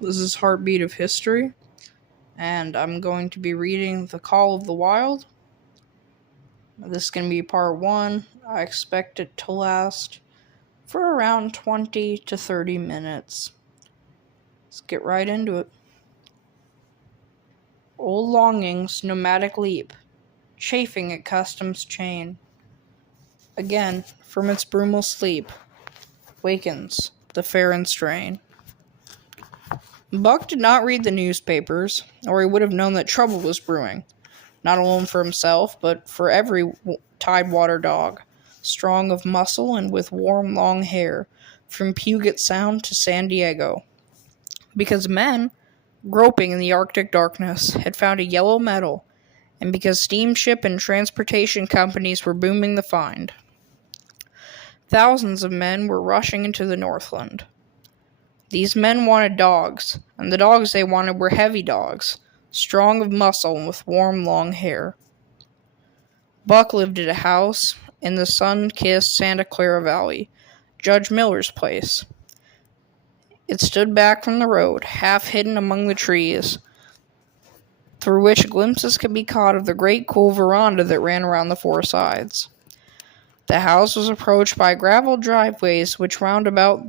This is Heartbeat of History, and I'm going to be reading The Call of the Wild. This is going to be part one. I expect it to last for around 20 to 30 minutes. Let's get right into it. Old longing's nomadic leap, chafing at custom's chain. Again, from its brumal sleep, wakens the fair and strain. Buck did not read the newspapers, or he would have known that trouble was brewing, not alone for himself, but for every Tidewater dog, strong of muscle and with warm, long hair, from Puget Sound to San Diego. Because men, groping in the Arctic darkness, had found a yellow metal, and because steamship and transportation companies were booming the find. Thousands of men were rushing into the Northland. These men wanted dogs, and the dogs they wanted were heavy dogs, strong of muscle and with warm, long hair. Buck lived at a house in the sun-kissed Santa Clara Valley, Judge Miller's place. It stood back from the road, half hidden among the trees, through which glimpses could be caught of the great cool veranda that ran around the four sides. The house was approached by gravel driveways which round about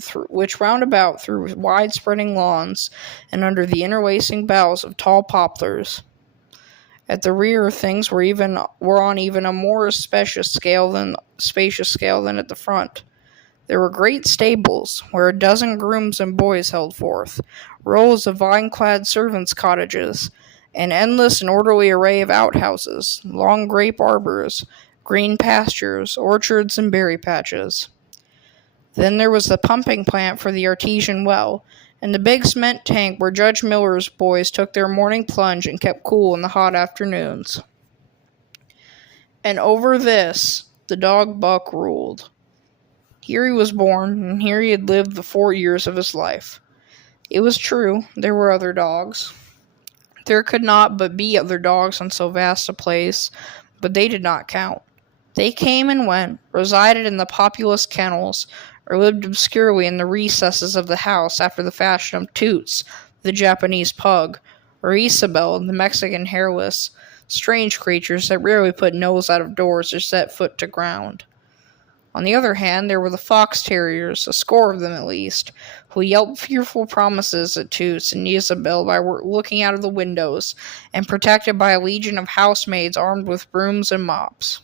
through wide-spreading lawns and under the interlacing boughs of tall poplars. At the rear, things were on even a more spacious scale than at the front. There were great stables, where a dozen grooms and boys held forth, rows of vine-clad servants' cottages, an endless and orderly array of outhouses, long grape arbors, green pastures, orchards, and berry patches. Then there was the pumping plant for the artesian well, and the big cement tank where Judge Miller's boys took their morning plunge and kept cool in the hot afternoons. And over this, the dog Buck ruled. Here he was born, and here he had lived the 4 years of his life. It was true, there were other dogs. There could not but be other dogs on so vast a place, but they did not count. They came and went, resided in the populous kennels, or lived obscurely in the recesses of the house after the fashion of Toots, the Japanese pug, or Isabel, the Mexican hairless, strange creatures that rarely put nose out of doors or set foot to ground. On the other hand, there were the fox terriers, a score of them at least, who yelped fearful promises at Toots and Isabel by looking out of the windows, and protected by a legion of housemaids armed with brooms and mops.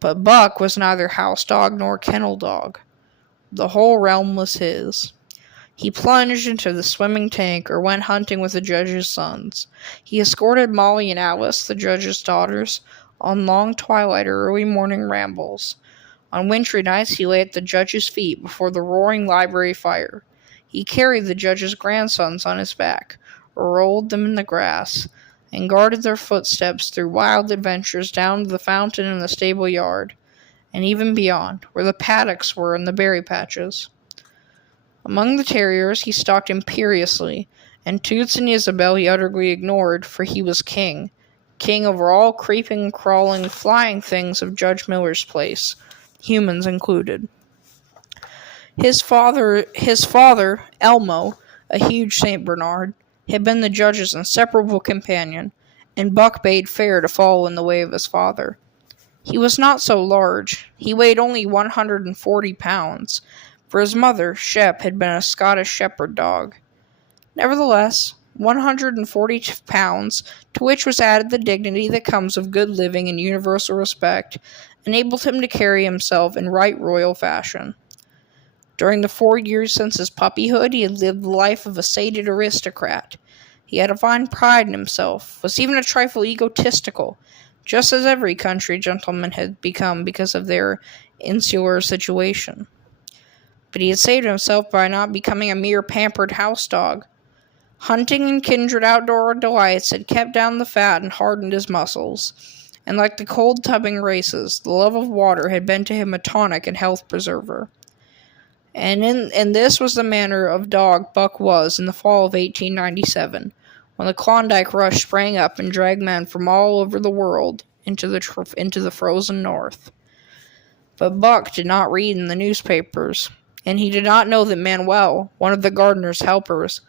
But Buck was neither house dog nor kennel dog. The whole realm was his. He plunged into the swimming tank or went hunting with the judge's sons. He escorted Molly and Alice, the judge's daughters, on long twilight or early morning rambles. On wintry nights he lay at the judge's feet before the roaring library fire. He carried the judge's grandsons on his back, or rolled them in the grass, and guarded their footsteps through wild adventures down to the fountain in the stable yard, and even beyond, where the paddocks were and the berry patches. Among the terriers he stalked imperiously, and Toots and Isabel he utterly ignored, for he was king over all creeping, crawling, flying things of Judge Miller's place, humans included. His father, Elmo, a huge St. Bernard, had been the judge's inseparable companion, and Buck bade fair to follow in the way of his father. He was not so large. He weighed only 140 pounds, for his mother, Shep, had been a Scottish shepherd dog. Nevertheless, 140 pounds, to which was added the dignity that comes of good living and universal respect, enabled him to carry himself in right royal fashion. During the 4 years since his puppyhood, he had lived the life of a sated aristocrat. He had a fine pride in himself, was even a trifle egotistical, just as every country gentleman had become because of their insular situation. But he had saved himself by not becoming a mere pampered house dog. Hunting and kindred outdoor delights had kept down the fat and hardened his muscles, and like the cold tubbing races, the love of water had been to him a tonic and health preserver. And this was the manner of dog Buck was in the fall of 1897, when the Klondike Rush sprang up and dragged men from all over the world into the frozen north. But Buck did not read in the newspapers. and he did not know that Manuel, one of the gardener's helpers,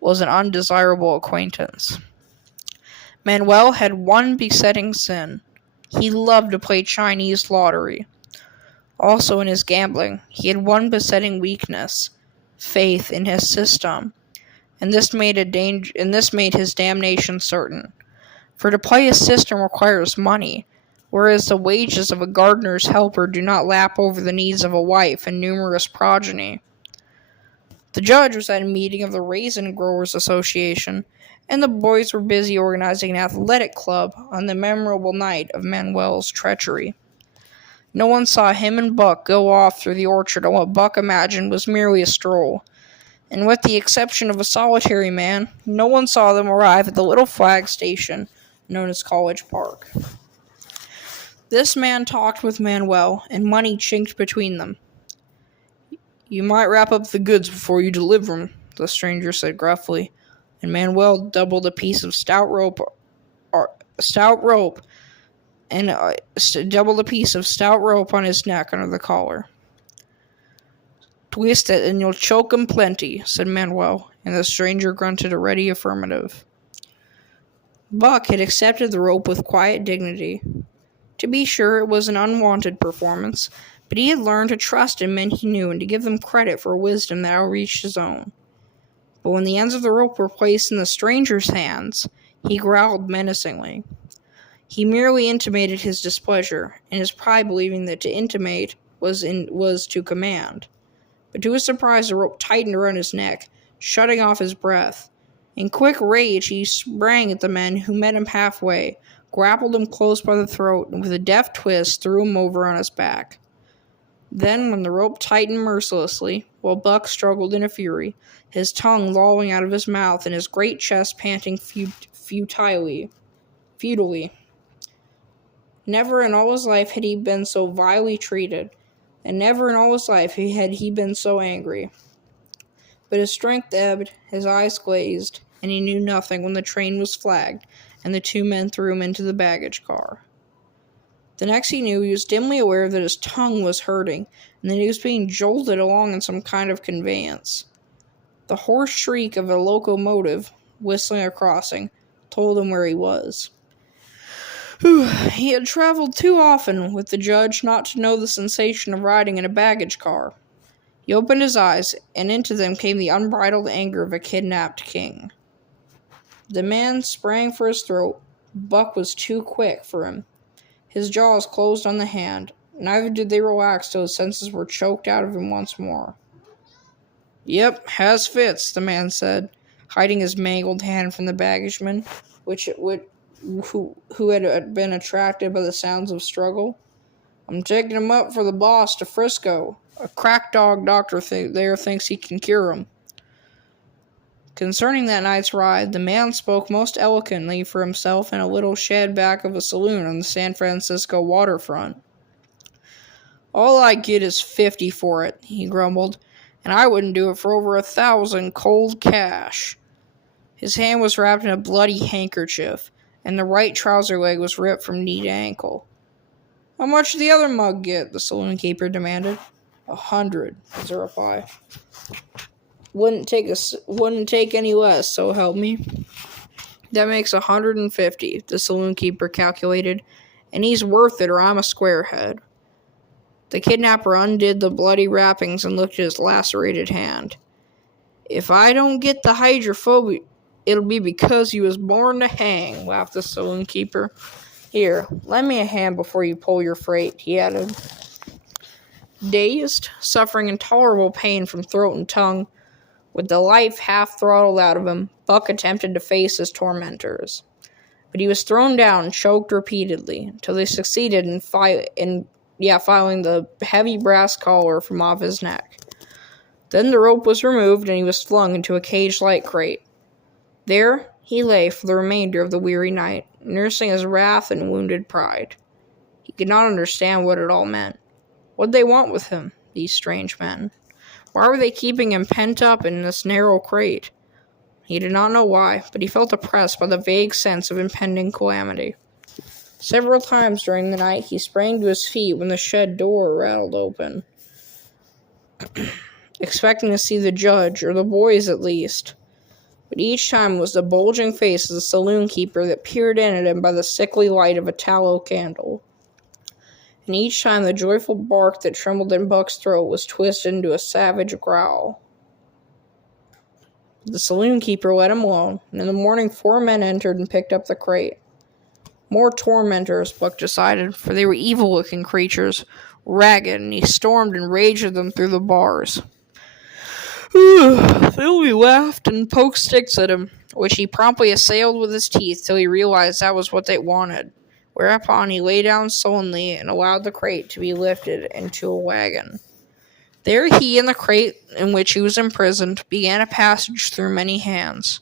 was an undesirable acquaintance. Manuel had one besetting sin. He loved to play Chinese lottery. Also in his gambling, he had one besetting weakness: faith in his system, and this made his damnation certain. For to play a system requires money, whereas the wages of a gardener's helper do not lap over the needs of a wife and numerous progeny. The judge was at a meeting of the Raisin Growers Association, and the boys were busy organizing an athletic club on the memorable night of Manuel's treachery. No one saw him and Buck go off through the orchard on what Buck imagined was merely a stroll, and with the exception of a solitary man, no one saw them arrive at the little flag station known as College Park. This man talked with Manuel, and money chinked between them. "You might wrap up the goods before you deliver them," the stranger said gruffly, and Manuel doubled a piece of stout rope on his neck under the collar. "Twist it and you'll choke 'em plenty," said Manuel, and the stranger grunted a ready affirmative. Buck had accepted the rope with quiet dignity. To be sure, it was an unwanted performance, but he had learned to trust in men he knew and to give them credit for wisdom that outreached his own. But when the ends of the rope were placed in the stranger's hands, he growled menacingly. He merely intimated his displeasure, in his pride believing that to intimate was to command. But to his surprise, the rope tightened around his neck, shutting off his breath. In quick rage, he sprang at the men who met him halfway, grappled him close by the throat, and with a deft twist threw him over on his back. Then, when the rope tightened mercilessly, while Buck struggled in a fury, his tongue lolling out of his mouth and his great chest panting futilely. Never in all his life had he been so vilely treated, and never in all his life had he been so angry. But his strength ebbed, his eyes glazed, and he knew nothing when the train was flagged, and the two men threw him into the baggage car. The next he knew, he was dimly aware that his tongue was hurting, and that he was being jolted along in some kind of conveyance. The hoarse shriek of a locomotive, whistling a crossing, told him where he was. He had traveled too often with the judge not to know the sensation of riding in a baggage car. He opened his eyes, and into them came the unbridled anger of a kidnapped king. The man sprang for his throat. Buck was too quick for him. His jaws closed on the hand. Neither did they relax till his senses were choked out of him once more. "Yep, has fits," the man said, hiding his mangled hand from the baggageman, who had been attracted by the sounds of struggle. "I'm taking him up for the boss to Frisco. A crack dog doctor there thinks he can cure him." Concerning that night's ride, the man spoke most eloquently for himself in a little shed back of a saloon on the San Francisco waterfront. "All I get is $50 for it," he grumbled, "and I wouldn't do it for over 1,000 cold cash." His hand was wrapped in a bloody handkerchief, and the right trouser leg was ripped from knee to ankle. "How much did the other mug get?" the saloon keeper demanded. 100, was the reply. Wouldn't take any less, so help me." "That makes 150, the saloon keeper calculated, "and he's worth it or I'm a squarehead." The kidnapper undid the bloody wrappings and looked at his lacerated hand. "If I don't get the hydrophobia, it'll be because you was born to hang," laughed the saloon keeper. "Here, lend me a hand before you pull your freight," he added. Dazed, suffering intolerable pain from throat and tongue, with the life half throttled out of him, Buck attempted to face his tormentors. But he was thrown down and choked repeatedly, until they succeeded in filing the heavy brass collar from off his neck. Then the rope was removed, and he was flung into a cage-like crate. There he lay for the remainder of the weary night, nursing his wrath and wounded pride. He could not understand what it all meant. What did they want with him, these strange men? Why were they keeping him pent up in this narrow crate? He did not know why, but he felt oppressed by the vague sense of impending calamity. Several times during the night he sprang to his feet when the shed door rattled open. expecting to see the judge, or the boys at least. But each time it was the bulging face of the saloon keeper that peered in at him by the sickly light of a tallow candle. And each time the joyful bark that trembled in Buck's throat was twisted into a savage growl. The saloon keeper let him alone, and in the morning 4 men entered and picked up the crate. More tormentors, Buck decided, for they were evil-looking creatures, ragged, and he stormed and raged at them through the bars. Philby laughed and poked sticks at him, which he promptly assailed with his teeth till he realized that was what they wanted, whereupon he lay down sullenly and allowed the crate to be lifted into a wagon. There he and the crate in which he was imprisoned began a passage through many hands.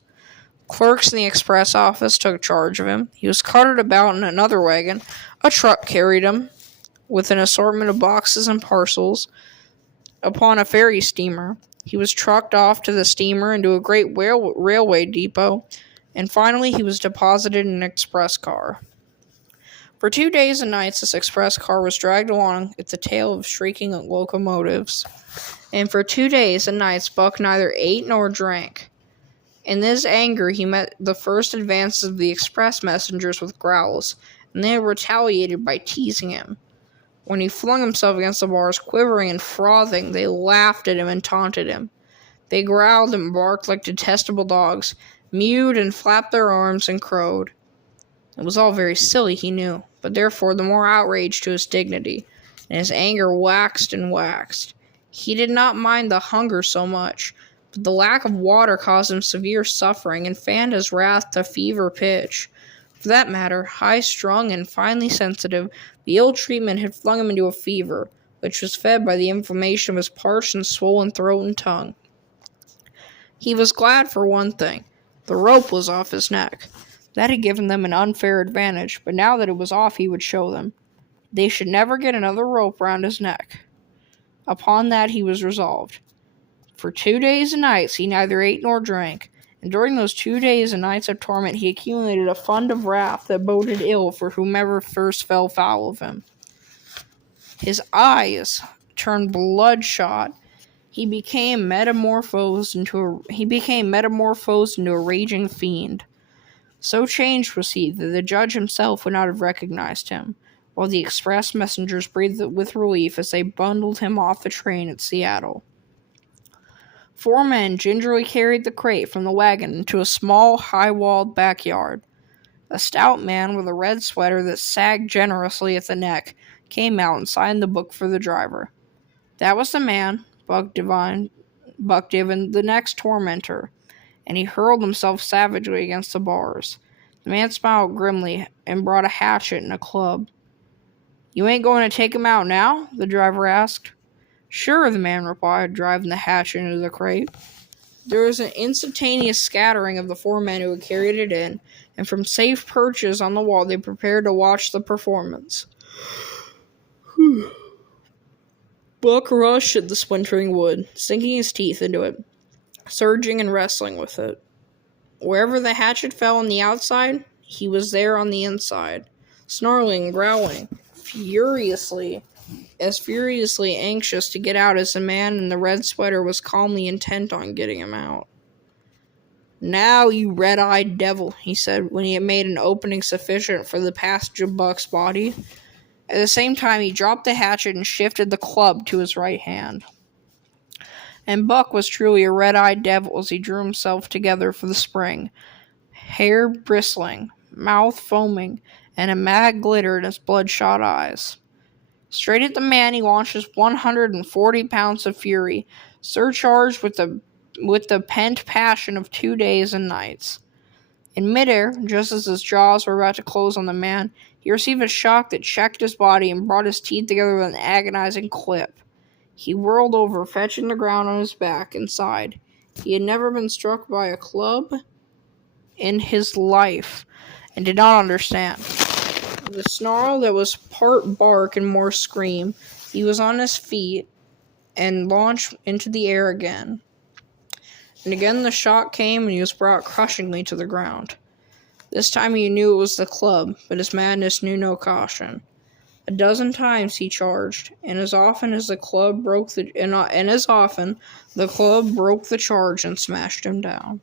Clerks in the express office took charge of him. He was carted about in another wagon. A truck carried him, with an assortment of boxes and parcels, upon a ferry steamer. He was trucked off to the steamer into a great railway depot, and finally he was deposited in an express car. For 2 days and nights this express car was dragged along at the tail of shrieking locomotives, and for 2 days and nights Buck neither ate nor drank. In this anger he met the first advances of the express messengers with growls, and they retaliated by teasing him. When he flung himself against the bars, quivering and frothing, they laughed at him and taunted him. They growled and barked like detestable dogs, mewed and flapped their arms and crowed. It was all very silly, he knew, but therefore the more outrage to his dignity, and his anger waxed and waxed. He did not mind the hunger so much, but the lack of water caused him severe suffering and fanned his wrath to fever pitch. For that matter, high-strung and finely sensitive, the ill treatment had flung him into a fever, which was fed by the inflammation of his parched and swollen throat and tongue. He was glad for one thing. The rope was off his neck. That had given them an unfair advantage, but now that it was off, he would show them. They should never get another rope round his neck. Upon that he was resolved. For 2 days and nights he neither ate nor drank, and during those 2 days and nights of torment he accumulated a fund of wrath that boded ill for whomever first fell foul of him. His eyes turned bloodshot. He became metamorphosed into a raging fiend. So changed was he that the judge himself would not have recognized him, while the express messengers breathed with relief as they bundled him off the train at Seattle. 4 men gingerly carried the crate from the wagon into a small, high-walled backyard. A stout man with a red sweater that sagged generously at the neck came out and signed the book for the driver. That was the man, Buck divined, the next tormentor, and he hurled himself savagely against the bars. The man smiled grimly and brought a hatchet and a club. "You ain't going to take him out now?" the driver asked. "Sure," the man replied, driving the hatchet into the crate. There was an instantaneous scattering of the 4 men who had carried it in, and from safe perches on the wall they prepared to watch the performance. Buck rushed at the splintering wood, sinking his teeth into it, surging and wrestling with it. Wherever the hatchet fell on the outside, he was there on the inside, snarling and growling, furiously anxious to get out as the man in the red sweater was calmly intent on getting him out. "Now, you red-eyed devil," he said, when he had made an opening sufficient for the passage of Buck's body. At the same time, he dropped the hatchet and shifted the club to his right hand. And Buck was truly a red-eyed devil as he drew himself together for the spring, hair bristling, mouth foaming, and a mad glitter in his bloodshot eyes. Straight at the man he launched his 140 pounds of fury, surcharged with the pent passion of 2 days and nights. In midair, just as his jaws were about to close on the man, he received a shock that checked his body and brought his teeth together with an agonizing clip. He whirled over, fetching the ground on his back, and sighed. He had never been struck by a club in his life, and did not understand. With a snarl that was part bark and more scream, he was on his feet and launched into the air again. And again the shock came, and he was brought crushingly to the ground. This time he knew it was the club, but his madness knew no caution. A dozen times he charged, and as often the club broke the charge and smashed him down.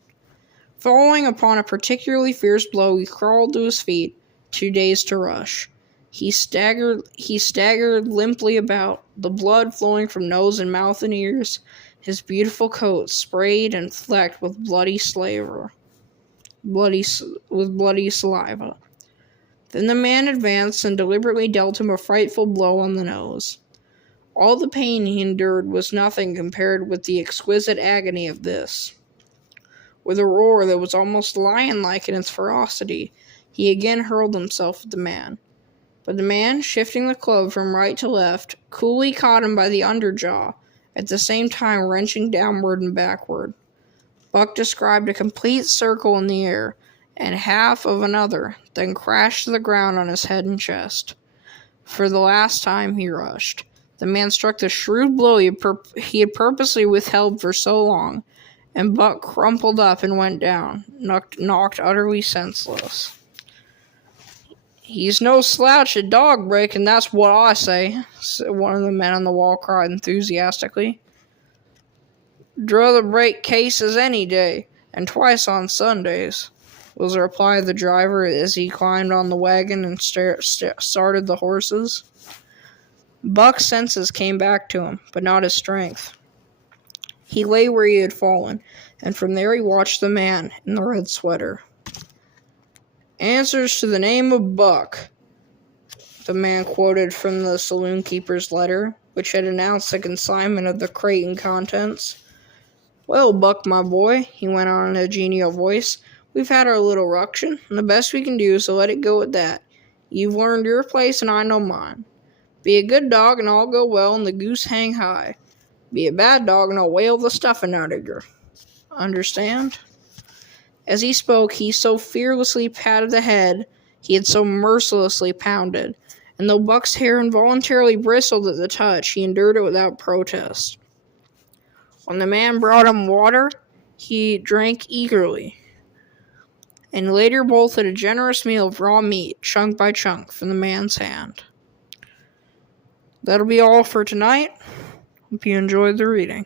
Following upon a particularly fierce blow, he crawled to his feet, too dazed to rush. He staggered limply about, the blood flowing from nose and mouth and ears, his beautiful coat sprayed and flecked with bloody saliva. Then the man advanced and deliberately dealt him a frightful blow on the nose. All the pain he endured was nothing compared with the exquisite agony of this. With a roar that was almost lion-like in its ferocity, he again hurled himself at the man. But the man, shifting the club from right to left, coolly caught him by the underjaw, at the same time wrenching downward and backward. Buck described a complete circle in the air, and half of another, then crashed to the ground on his head and chest. For the last time he rushed. The man struck the shrewd blow he had purposely withheld for so long, and Buck crumpled up and went down, knocked utterly senseless. "He's no slouch at dog breaking, that's what I say," one of the men on the wall cried enthusiastically. "Druther break cases any day, and twice on Sundays," was the reply of the driver as he climbed on the wagon and started the horses. Buck's senses came back to him, but not his strength. He lay where he had fallen, and from there he watched the man in the red sweater. "Answers to the name of Buck," the man quoted from the saloon keeper's letter, which had announced the consignment of the crate and contents. "Well, Buck, my boy," he went on in a genial voice, "we've had our little ruction, and the best we can do is to let it go at that. You've learned your place, and I know mine. Be a good dog, and all go well, and the goose hang high. Be a bad dog, and I'll whale the stuffing out of you. Understand?" As he spoke, he so fearlessly patted the head he had so mercilessly pounded, and though Buck's hair involuntarily bristled at the touch, he endured it without protest. When the man brought him water, he drank eagerly, and later bolted a generous meal of raw meat, chunk by chunk, from the man's hand. That'll be all for tonight. Hope you enjoyed the reading.